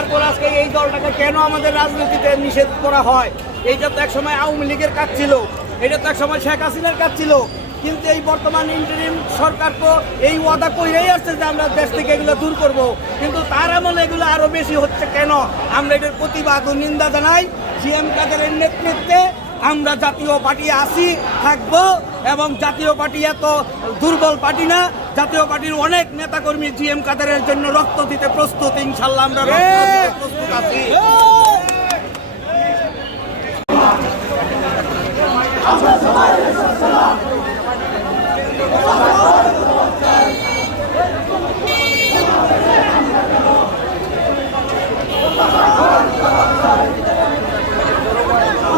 তারপর আজকে এই দলটাকে কেন আমাদের রাজনীতিতে নিষেধ করা হয়? এইটা তো একসময় আওয়ামী লীগের কাজ ছিল। এটা তো একসময় শেখ হাসিনার কাজ ছিল। কিন্তু এই বর্তমান ইন্টারিম সরকার তো এই ওয়াদা করেই আসছে যে আমরা দেশ থেকে এগুলো দূর করব। কিন্তু তার আমলে এগুলো আরও বেশি হচ্ছে কেন? আমরা এটার প্রতিবাদ ও নিন্দা জানাই। সিএম কাদেরের নেতৃত্বে আমরা জাতীয় পার্টি আসি, থাকব এবং জাতীয় পার্টি এত দুর্বল পার্টি না জাতীয় পার্টির অনেক নেতাকর্মী জিএম কাদেরের জন্য রক্ত দিতে প্রস্তুত ইনশাল্লাহ আমরা প্রস্তুত আছি।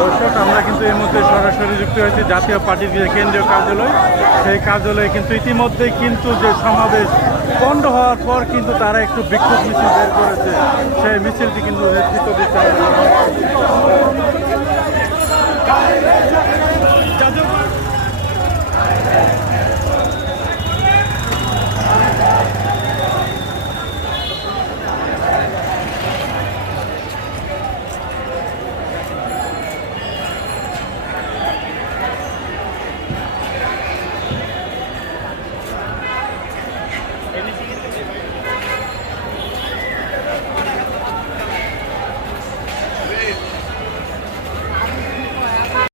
দর্শক, আমরা কিন্তু এই মুহূর্তে সরাসরি যুক্ত হয়েছি জাতীয় পার্টির যে কেন্দ্রীয় কার্যালয়, সেই কার্যালয়ে কিন্তু ইতিমধ্যেই কিন্তু যে সমাবেশ বন্ধ হওয়ার পর কিন্তু তারা একটু বিক্ষোভ মিছিল বের করেছে। সেই মিছিলটি কিন্তু নেতৃত্ব দিচ্ছে।